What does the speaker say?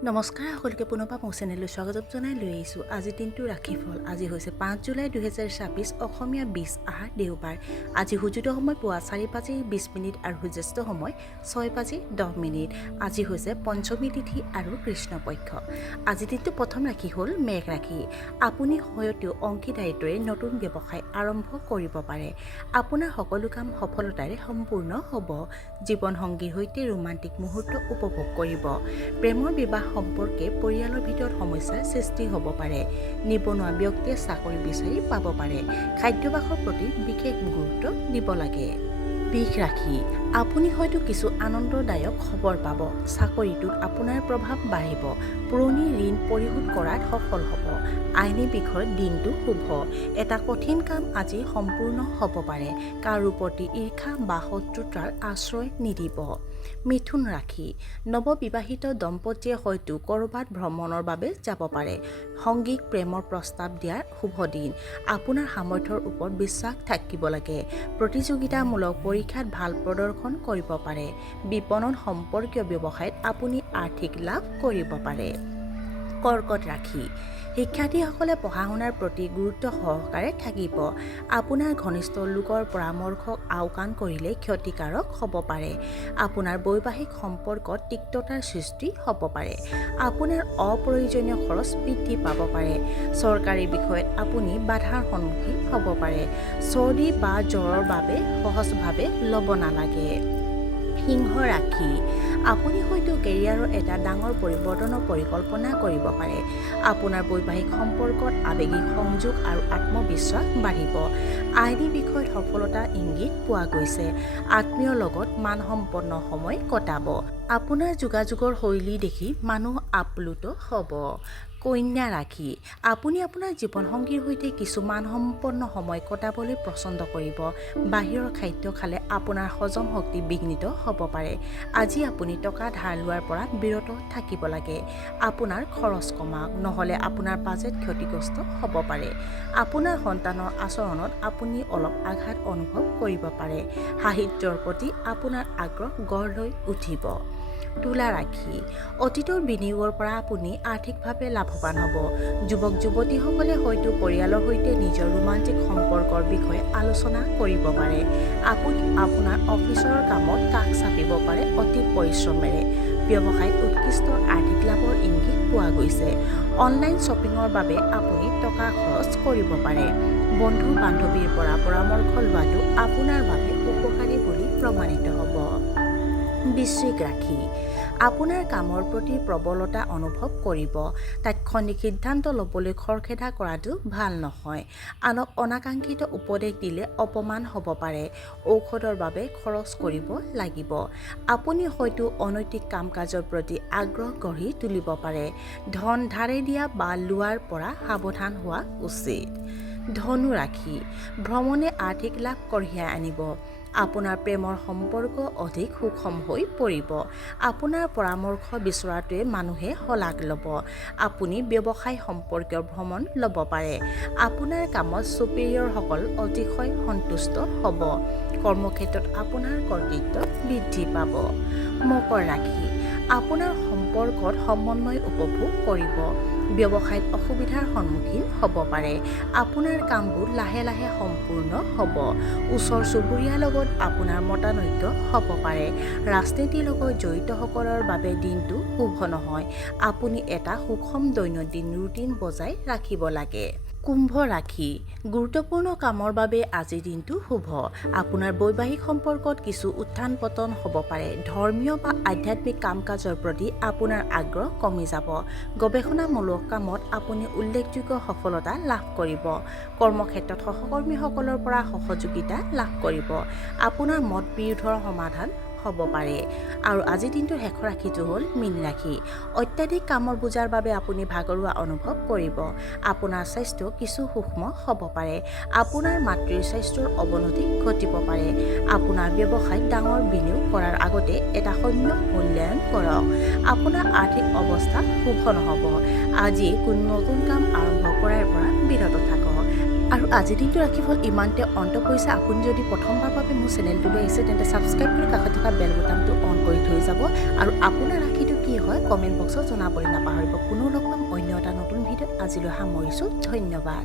নমস্কাৰ সকলোকে পুনৰবাৰ মোৰ চেনেললৈ স্বাগতম জনাই লৈ আহিছোঁ আজি দিনটো ৰাশিফল। আজি হৈছে 5 জুলাই 2026 অসমীয়া 20 আহাৰ দেওবাৰ। আজি সূৰ্যোদয় সময় পুৱা 4:20 আৰু সূৰ্যাস্ত সময় 6:10। আজি হৈছে পঞ্চমী তিথি আৰু কৃষ্ণপক্ষ। আজি দিনটো প্ৰথম ৰাশি হ'ল মেঘ ৰাশি। আপুনি হয়তো অংশীদাৰিত্বৰে নতুন ব্যৱসায় আৰম্ভ কৰিব পাৰে। আপোনাৰ সকলো কাম সফলতাৰে সম্পূৰ্ণ হ'ব। জীৱনসংগীৰ সৈতে ৰোমান্টিক মুহূৰ্ত উপভোগ কৰিব। প্ৰেমৰ বিবাহ সম্পৰ্কে পৰিয়ালৰ ভিতৰত সমস্যাৰ সৃষ্টি হ'ব পাৰে। নিবনুৱা ব্যক্তিয়ে চাকৰি বিচাৰি পাব পাৰে। খাদ্যাভ্যাসৰ প্ৰতি বিশেষ গুৰুত্ব দিব লাগে। বৃষ ৰাশি। আপুনি হয়তো কিছু আনন্দদায়ক খবৰ পাব। চাকৰিটোত আপোনাৰ প্ৰভাৱ বাঢ়িব। পুৰণি ঋণ পৰিশোধ কৰাত সফল হ'ব। আইনী বিষয়ত দিনটো শুভ। এটা কঠিন কাম আজি সম্পূৰ্ণ হ'ব পাৰে। কাৰো প্ৰতি ঈৰ্ষা বা শত্ৰুতাৰ আশ্ৰয় নিদিব। মিথুন ৰাশি। নৱবিবাহিত দম্পতীয়ে হয়তো ক'ৰবাত ভ্ৰমণৰ বাবে যাব পাৰে। সংগীক প্ৰেমৰ প্ৰস্তাৱ দিয়াৰ শুভ দিন। আপোনাৰ সামৰ্থ্যৰ ওপৰত বিশ্বাস থাকিব লাগে। প্ৰতিযোগিতামূলক পৰীক্ষাত ভাল প্ৰদৰ্শন কৰিব পাৰে। বিপণন সম্পৰ্কীয় ব্যৱসায়ত আপুনি আৰ্থিক লাভ কৰিব পাৰে। কৰ্কট ৰাশি। শিক্ষাৰ্থীসকলে পঢ়া-শুনাৰ প্ৰতি গুৰুত্ব সহকাৰে থাকিব। আপোনাৰ ঘনিষ্ঠ লোকৰ পৰামৰ্শক আওকাণ কৰিলে ক্ষতিকাৰক হ'ব পাৰে। আপোনাৰ বৈবাহিক সম্পৰ্কত তিক্ততাৰ সৃষ্টি হ'ব পাৰে। আপোনাৰ অপ্ৰয়োজনীয় খৰচ বৃদ্ধি পাব পাৰে। চৰকাৰী বিষয়ত আপুনি বাধাৰ সন্মুখীন হ'ব পাৰে। চৰ্দি বা জ্বৰৰ বাবে সহজভাৱে ল'ব নালাগে। সিংহ ৰাশি। আপুনি হয়তো কেৰিয়াৰৰ এটা ডাঙৰ পৰিৱৰ্তনৰ পৰিকল্পনা কৰিব পাৰে। আপোনাৰ বৈবাহিক সম্পৰ্কত আৱেগিক সংযোগ আৰু আত্মবিশ্বাস বাঢ়িব। আইনী বিষয়ত সফলতাৰ ইংগিত পোৱা গৈছে। আত্মীয়ৰ লগত মানসম্পন্ন সময় কটাব। আপোনাৰ যোগাযোগৰ শৈলী দেখি মানুহ আপ্লুত হ'ব। কন্যা ৰাশি। আপুনি আপোনাৰ জীৱনসংগীৰ সৈতে কিছু মানসম্পন্ন সময় কটাবলৈ পছন্দ কৰিব। বাহিৰৰ খাদ্য খালে আপোনাৰ হজম শক্তি বিঘ্নিত হ'ব পাৰে। আজি আপুনি টকা ধাৰ লোৱাৰ পৰা বিৰত থাকিব লাগে। আপোনাৰ খৰচ কমাওক, নহ'লে আপোনাৰ বাজেট ক্ষতিগ্ৰস্ত হ'ব পাৰে। আপোনাৰ সন্তানৰ আচৰণত আপুনি অলপ আঘাত অনুভৱ কৰিব পাৰে। সাহিত্যৰ প্ৰতি আপোনাৰ আগ্ৰহ গঢ় লৈ উঠিব। তুলা ৰাশি। অতীতৰ বিনিয়োগৰ পৰা আপুনি আৰ্থিকভাৱে লাভৱান হ'ব। যুৱক-যুৱতীসকলে হয়তো পৰিয়ালৰ সৈতে নিজৰ ৰোমান্টিক সম্পৰ্কৰ বিষয়ে আলোচনা কৰিব পাৰে। আপুনি আপোনাৰ অফিচৰ কামত কাষ চাপিব পাৰে অতি পৰিশ্ৰমেৰে। ব্যৱসায়ত উৎকৃষ্ট আৰ্থিক লাভৰ ইংগিত পোৱা গৈছে। অনলাইন শ্বপিঙৰ বাবে আপুনি টকা খৰচ কৰিব পাৰে। বন্ধু-বান্ধৱীৰ পৰা পৰামৰ্শ লোৱাটো আপোনাৰ বাবে উপকাৰী বুলি প্ৰমাণিত হ'ব। বৃশ্চিক ৰাশি। আপোনাৰ কামৰ প্ৰতি প্ৰবলতা অনুভৱ কৰিব। তাৎক্ষণিক সিদ্ধান্ত ল'বলৈ খৰখেদা কৰাটো ভাল নহয়। আনক অনাকাংক্ষিত উপদেশ দিলে অপমান হ'ব পাৰে। ঔষধৰ বাবে খৰচ কৰিব লাগিব। আপুনি হয়তো অনৈতিক কাম-কাজৰ প্ৰতি আগ্ৰহ গঢ়ি তুলিব পাৰে। ধন ধাৰে দিয়া বা লোৱাৰ পৰা সাৱধান হোৱা উচিত। ধনু ৰাশি। ভ্ৰমণে আৰ্থিক লাভ কঢ়িয়াই আনিব। আপোনাৰ প্ৰেমৰ সম্পৰ্ক অধিক সুষম হৈ পৰিব। আপোনাৰ পৰামৰ্শ বিচৰাটোৱে মানুহে শলাগ ল'ব। আপুনি ব্যৱসায় সম্পৰ্কীয় ভ্ৰমণ ল'ব পাৰে। আপোনাৰ কামত ছুপিৰিয়ৰসকল অতিশয় সন্তুষ্ট হ'ব। কৰ্মক্ষেত্ৰত আপোনাৰ কৰ্তৃত্ব বৃদ্ধি পাব। মকৰ ৰাশি। আপোনাৰ সম্পৰ্কত সমন্বয় উপভোগ কৰিব। ব্যৱসায়ত অসুবিধাৰ সন্মুখীন হ'ব পাৰে। আপোনাৰ কামবোৰ লাহে লাহে সম্পূৰ্ণ হ'ব। ওচৰ চুবুৰীয়াৰ লগত আপোনাৰ মতানৈক্য হ'ব পাৰে। ৰাজনীতিৰ লগত জড়িতসকলৰ বাবে দিনটো শুভ নহয়। আপুনি এটা সুষম দৈনন্দিন ৰুটিন বজাই ৰাখিব লাগে। কুম্ভ ৰাশি। গুৰুত্বপূৰ্ণ কামৰ বাবে আজিৰ দিনটো শুভ। আপোনাৰ বৈবাহিক সম্পৰ্কত কিছু উত্থান পতন হ'ব পাৰে। ধৰ্মীয় বা আধ্যাত্মিক কাম-কাজৰ প্ৰতি আপোনাৰ আগ্ৰহ কমি যাব। গৱেষণামূলক কামত আপুনি উল্লেখযোগ্য সফলতা লাভ কৰিব। কৰ্মক্ষেত্ৰত সহকৰ্মীসকলৰ পৰা সহযোগিতা লাভ কৰিব। আপোনাৰ মতবিৰোধৰ সমাধান হ'ব পাৰে। আৰু আজিৰ দিনটোৰ শেষৰ ৰাশিটো হ'ল মীন ৰাশি। অত্যাধিক কামৰ বোজাৰ বাবে আপুনি ভাগৰুৱা অনুভৱ কৰিব। আপোনাৰ স্বাস্থ্য কিছু সূক্ষ্ম হ'ব পাৰে। আপোনাৰ মাতৃৰ স্বাস্থ্যৰ অৱনতি ঘটিব পাৰে। আপোনাৰ ব্যৱসায়ত ডাঙৰ বিনিয়োগ কৰাৰ আগতে এটা সম্যক মূল্যায়ন কৰক। আপোনাৰ আৰ্থিক অৱস্থা শুভ নহ'ব। আজি কোনো নতুন কাম আৰম্ভ কৰাৰ পৰা বিৰত থাকক। আৰু আজিৰ দিনটো ৰাশিফল ইমানতে অন্ত পৰিছে। আপুনি যদি প্ৰথমবাৰৰ বাবে মোৰ চেনেলটোলৈ আহিছে তেন্তে ছাবস্ক্ৰাইব কৰি কাষত থকা বেল বুটামটো অন কৰি থৈ যাব। আৰু আপোনাৰ ৰাশিটো কি কি হয় কমেণ্ট বক্সত জনাবলৈ নাপাহৰিব। পুনৰ লগ পাম অন্য এটা নতুন ভিডিঅ'ত। আজিলৈ সামৰিছোঁ, ধন্যবাদ।